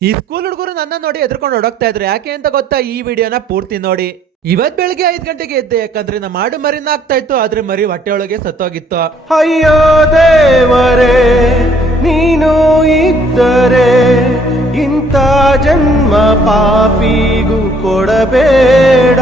ಈ ಸ್ಕೂಲ್ ಹುಡುಗರು ನನ್ನ ನೋಡಿ ಎದ್ರಕೊಂಡು ಹೊಡೋಗ್ತಾ ಇದ್ರು. ಯಾಕೆ ಅಂತ ಗೊತ್ತಾ? ಈ ವಿಡಿಯೋನ ಪೂರ್ತಿ ನೋಡಿ. ಇವತ್ ಬೆಳಿಗ್ಗೆ 5 ಗಂಟೆಗೆ ಎದ್ದೆ, ಯಾಕಂದ್ರೆ ನಮ್ಮ ಮಾಡು ಮರಿನ ಆಗ್ತಾ ಇತ್ತು. ಆದ್ರೆ ಮರಿ ಹೊಟ್ಟೆ ಒಳಗೆ ಸತ್ತೋಗಿತ್ತು. ಅಯ್ಯೋ ದೇವರೇ, ನೀನು ಇದ್ದರೆ ಇಂಥ ಜನ್ಮ ಪಾಪಿಗೂ ಕೊಡಬೇಡ.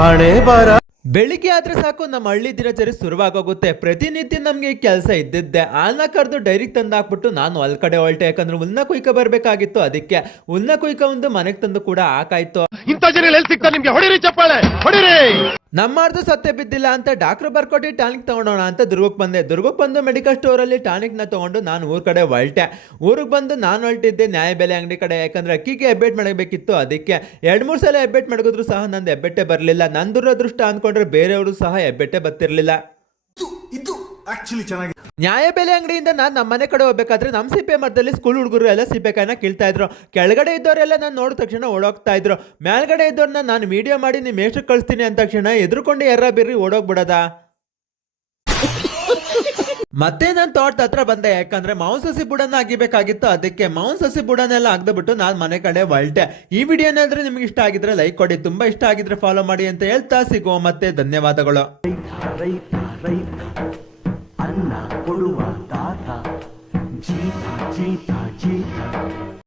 ಹಣೆ ಬರ ಬೆಳಿಗ್ಗೆ ಆದ್ರೆ ಸಾಕು ನಮ್ಮ ಹಳ್ಳಿ ದಿನಚರಿ ಶುರುವಾಗೋಗುತ್ತೆ. ಪ್ರತಿನಿತ್ಯ ನಮ್ಗೆ ಈ ಕೆಲಸ ಇದ್ದಿದ್ದೆ. ಹಾಲ್ನ ಕರೆದು ಡೈರಿಗೆ ತಂದು ಹಾಕ್ಬಿಟ್ಟು ನಾನು ಹೊಲ್ ಕಡೆ ಹೊಲ್ಟೆ. ಯಾಕಂದ್ರೆ ಹುಲ್ನ ಕುಯ್ಕ ಬರ್ಬೇಕಾಗಿತ್ತು. ಅದಕ್ಕೆ ಹುಲ್ನ ಕುಯ್ಕ ಒಂದು ಮನೆಗೆ ತಂದು ಕೂಡ ಹಾಕಾಯ್ತು. ಇಂಥ ಜನ ಎಲ್ಲಿ ಸಿಗ್ತಾರೆ ನಿಮ್ಗೆ? ಹೊಡಿರಿ ಚಪ್ಪಾಳೆ, ಹೊಡಿರಿ. ನಮ್ಮಾರ್ದು ಸತ್ಯ ಬಿದ್ದಿಲ್ಲ ಅಂತ ಡಾಕ್ಟರ್ ಬರ್ಕೊಟ್ಟು ಟಾನಿಕ್ ತಗೊಂಡೋಣ ಅಂತ ದುರ್ಗಕ್ಕೆ ಬಂದೆ. ದುರ್ಗಕ್ಕೆ ಬಂದು ಮೆಡಿಕಲ್ ಸ್ಟೋರ್ ಅಲ್ಲಿ ಟಾನಿಕ್ ನ ತಗೊಂಡು ನಾನು ಊರ್ ಕಡೆ ಹೊಲ್ಟೆ. ಊರಿಗೆ ಬಂದು ನಾನು ಹೊಲ್ಟಿದ್ದೆ ನ್ಯಾಯಬೆಲೆ ಅಂಗಡಿ ಕಡೆ. ಯಾಕಂದ್ರೆ ಅಕ್ಕಿಗೆ ಹೆಬ್ಬೆಟ್ ಮಾಡಬೇಕಿತ್ತು. ಅದಕ್ಕೆ 2-3 ಸಲ ಹೆಬ್ಬೆಟ್ ಮಾಡಿದ್ರು ಸಹ ನಂದು ಹೆಬ್ಬೆಟ್ಟೆ ಬರಲಿಲ್ಲ. ನನ್ನ ದುರದೃಷ್ಟ ಅನ್ಕೊಂಡ್ರೆ ಬೇರೆಯವರು ಸಹ ಹೆಬ್ಬೆಟ್ಟೆ ಬರ್ತಿರ್ಲಿಲ್ಲ. ನ್ಯಾಯಬೆಲೆ ಅಂಗಡಿಯಿಂದ ನಾನು ನಮ್ಮ ಮನೆ ಕಡೆ ಹೋಗ್ಬೇಕಾದ್ರೆ ನಮ್ಮ ಸಿಪ್ಪೆ ಮರದಲ್ಲಿ ಸ್ಕೂಲ್ ಹುಡುಗರು ಎಲ್ಲ ಸಿಪ್ಪೆಕಾಯಿನ ಕೀಳ್ತಾ ಇದ್ರು. ಕೆಳಗಡೆ ಇದ್ದವರೆಲ್ಲ ನಾನು ನೋಡಿದ ತಕ್ಷಣ ಓಡೋಗ್ತಾ ಇದ್ರು. ಮೇಲ್ಗಡೆ ಇದ್ದವ್ರನ್ನ ನಾನು ವಿಡಿಯೋ ಮಾಡಿ ನಿಮ್ಮ ಎಷ್ಟು ಕಳಿಸ್ತೀನಿ ಅಂದ ತಕ್ಷಣ ಎದುರುಕೊಂಡು ಎರ್ರ ಬಿರ್ರಿ ಓಡೋಗ್ಬಿಡದ. ಮತ್ತೆ ನಾನು ತೋಟದ ಹತ್ರ ಬಂದೆ. ಯಾಕಂದ್ರೆ ಮಾವಿನ ಸಸಿ ಬುಡನ್ನ ಆಗಿಬೇಕಾಗಿತ್ತು. ಅದಕ್ಕೆ ಮಾವಿನ ಸಸಿ ಬುಡನೆಲ್ಲ ಆಗದ್ಬಿಟ್ಟು ನಾನು ಮನೆ ಕಡೆ ಹೊಲ್ಟೆ. ಈ ವಿಡಿಯೋನಾದ್ರೆ ನಿಮ್ಗೆ ಇಷ್ಟ ಆಗಿದ್ರೆ ಲೈಕ್ ಕೊಡಿ, ತುಂಬಾ ಇಷ್ಟ ಆಗಿದ್ರೆ ಫಾಲೋ ಮಾಡಿ ಅಂತ ಹೇಳ್ತಾ ಸಿಗುವ ಮತ್ತೆ ಧನ್ಯವಾದಗಳು. ಅನ್ನ ಕೊಡುವ